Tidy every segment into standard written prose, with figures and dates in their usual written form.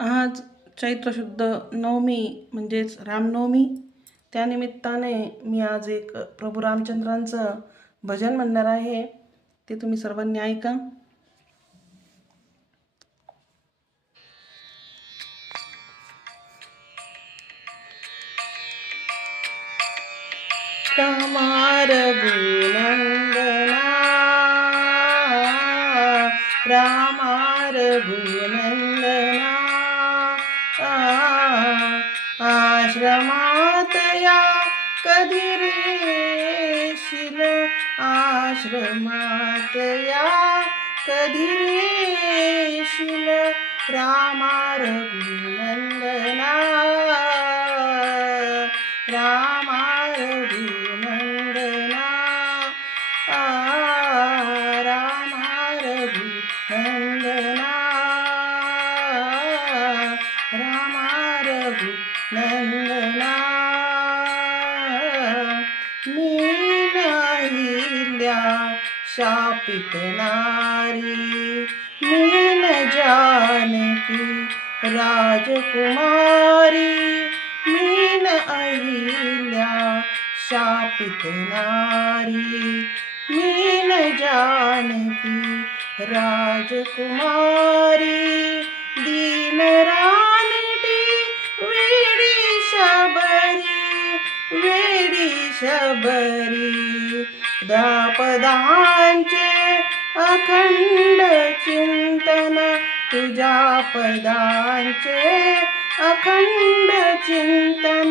आज चैत्र शुद्ध नवमी म्हणजेच रामनवमी. त्यानिमित्ताने मी आज एक प्रभू रामचंद्रांचं भजन म्हणणार आहे. ते तुम्ही सर्वांनी ऐका. रामा रघुनंदना, रामा रघुनंदना, आश्रमात या कधी रेशील, आश्रमात या कधी रेशील, रामा रघुनंदना, रामा रघुनंदना, रामा रघुनंदना, रामा रघुनंदना. मीन अहिल्या शापित नारी, मीन जानकी राजकुमारी, मीन अहिल्या शापित नारी, मीन जानकी राजकुमारी, दीन रानटी वेडी शबरी, वेडी शबरी, पदांचे अखंड चिंतन, तुझ्या पदांचे अखंड चिंतन,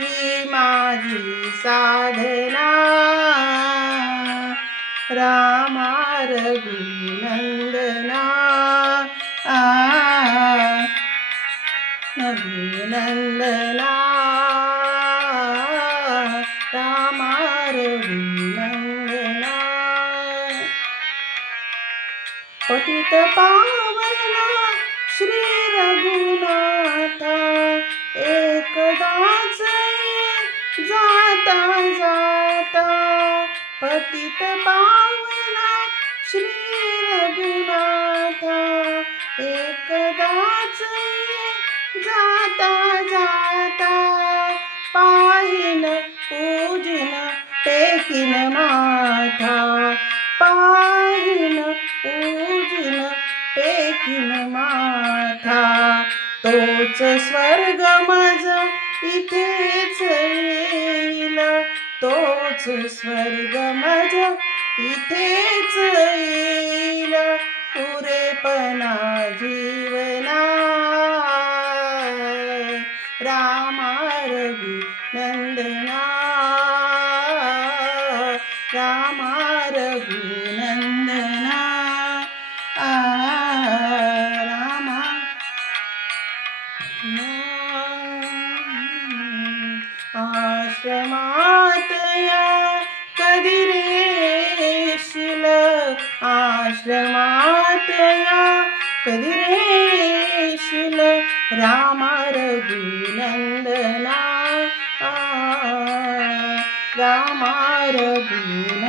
ही माझी साधना. रामा रघुनंदना, रघुनंदना, रामा रघुनंदना. पतित पावना श्री रघुनाथा, एकदाच जाता जाता, पतित पावना श्री रघुनाथा, एकदाच जाता जाता, पाहिन पूजिन टेकिन माथा, पाहिन पूजिन टेकिन माथा, तोच स्वर्ग मज इथेच येईल, तोच स्वर्ग मज इथेच येईल, पुरेपणा जीवना. रामा रघुनंदना, रामा रघुनंदना, रामा. आश्रमात या कधी रेशील, आश्रमात या कधी रेशील, रामा रघुनंदना, रामा रघुनंदना.